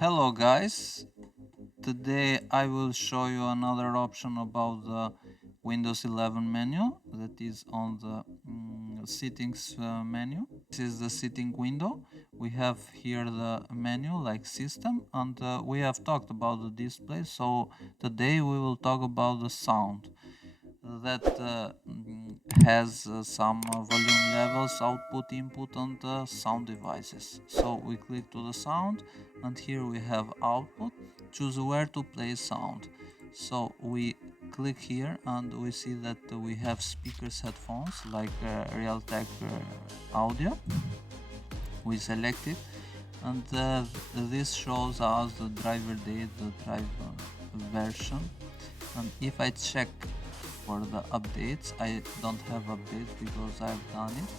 Hello guys, today I will show you another option about the Windows 11 menu that is on the settings menu. This is the setting window. We have here the menu like system, and we have talked about the display, so today we will talk about the sound that has some volume levels, output, input, and sound devices. So we click to the sound, and here we have output. Choose where to play sound. So we click here and we see that we have speakers headphones like Realtek audio. We select it, and this shows us the driver date, the driver version. And if I check for the updates, I don't have updates because I've done it,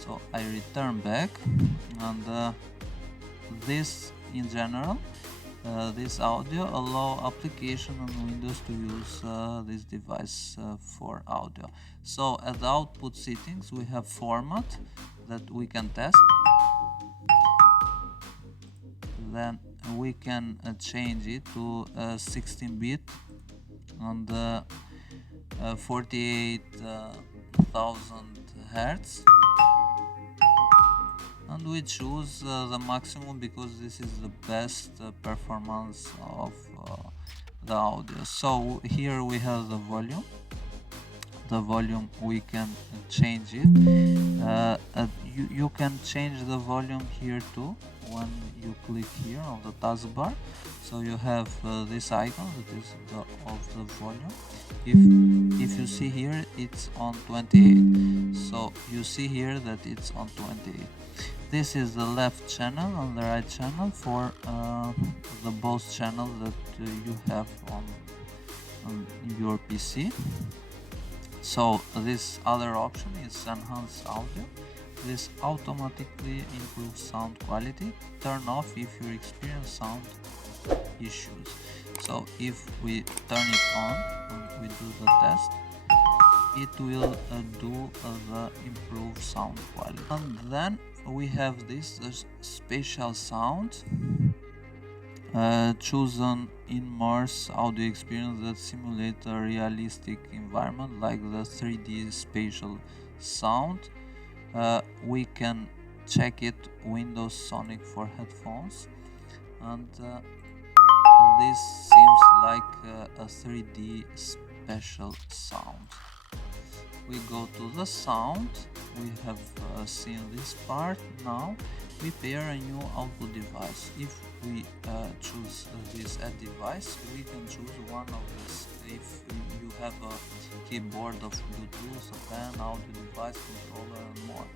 so I return back. And this in general, this audio allow application on Windows to use this device for audio. So at the output settings we have format that we can test. Then we can change it to 16-bit and 48,000 hertz, and we choose the maximum because this is the best performance of the audio. So here we have the volume we can change it. You can change the volume here too when you click here on the taskbar. So you have this icon that is of the volume. If you see here, it's on 28, so you see here that it's on 28. This is the left channel and the right channel for the both channels that you have on your PC. So this other option is enhance audio. This automatically improves sound quality. Turn off if you experience sound issues. So if we turn it on and we do the test, it will do the improved sound quality. And then we have this spatial sound. Choose an immersive audio experience that simulates a realistic environment like the 3D spatial sound. We can check it Windows Sonic for headphones, and this seems like a 3D spatial sound. We go to the sound. We have seen this part. Now we pair a new output device. If we choose this add device, we can choose one of these. If you have a keyboard of Bluetooth, a pen, audio device, controller, and more,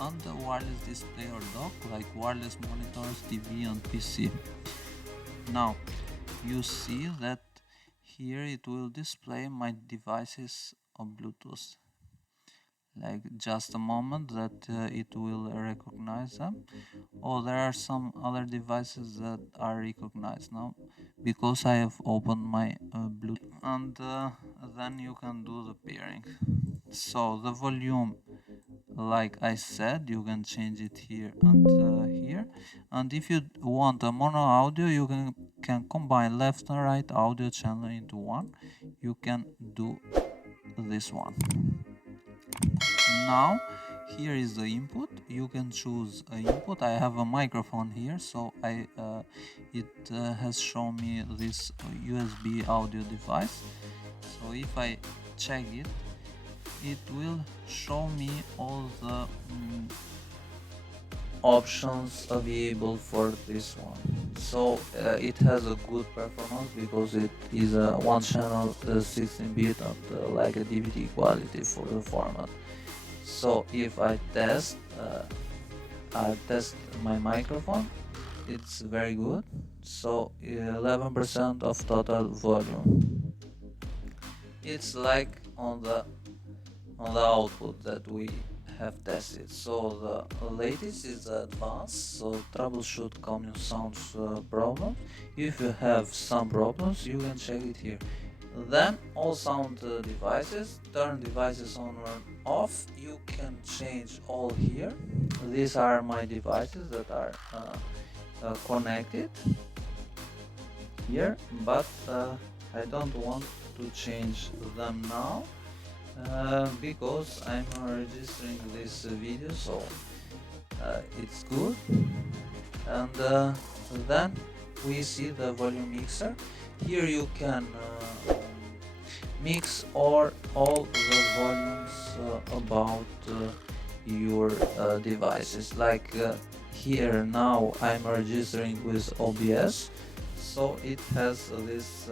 and a wireless display or dock like wireless monitors, TV, and PC. Now you see that here it will display my devices on Bluetooth. Like just a moment that it will recognize them. Oh, there are some other devices that are recognized now because I have opened my Bluetooth, and then you can do the pairing. So the volume, like I said, you can change it here and here. And if you want a mono audio, you can combine left and right audio channel into one. You can do this one. Now here is the input. You can choose a input. I have a microphone here, so it has shown me this USB audio device. So if I check it, it will show me all the options available for this one. So it has a good performance because it is a one channel 16-bit and like a DVD quality for the format. So if I test my microphone, it's very good. So 11% of total volume. It's like on the output that we have tested. So the latest is advanced, so troubleshoot common sounds problem. If you have some problems, you can check it here. Then all sound devices, turn devices on or off. You can change all here. These are my devices that are connected. here, but I don't want to change them now because I'm registering this video, so it's good. And then we see the volume mixer. Here you can mix all the volumes about your devices. Like here now I'm registering with OBS, so it has this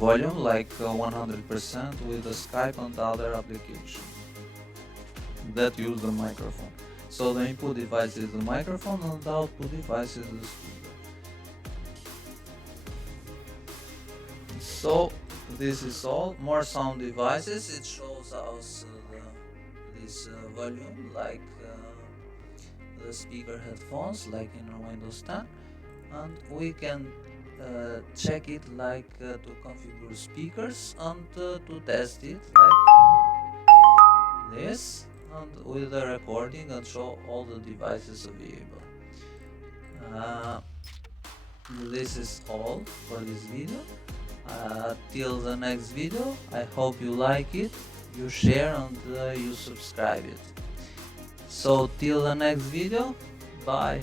volume like 100% with the Skype and other applications that use the microphone. So the input device is the microphone and the output device is the speaker. So this is all. More sound devices. It shows us this volume like the speaker headphones like in our Windows 10, and we can check it like to configure speakers and to test it like this, and with the recording and show all the devices available. This is all for this video. Till the next video, I hope you like it, you share and you subscribe it. So till the next video, bye.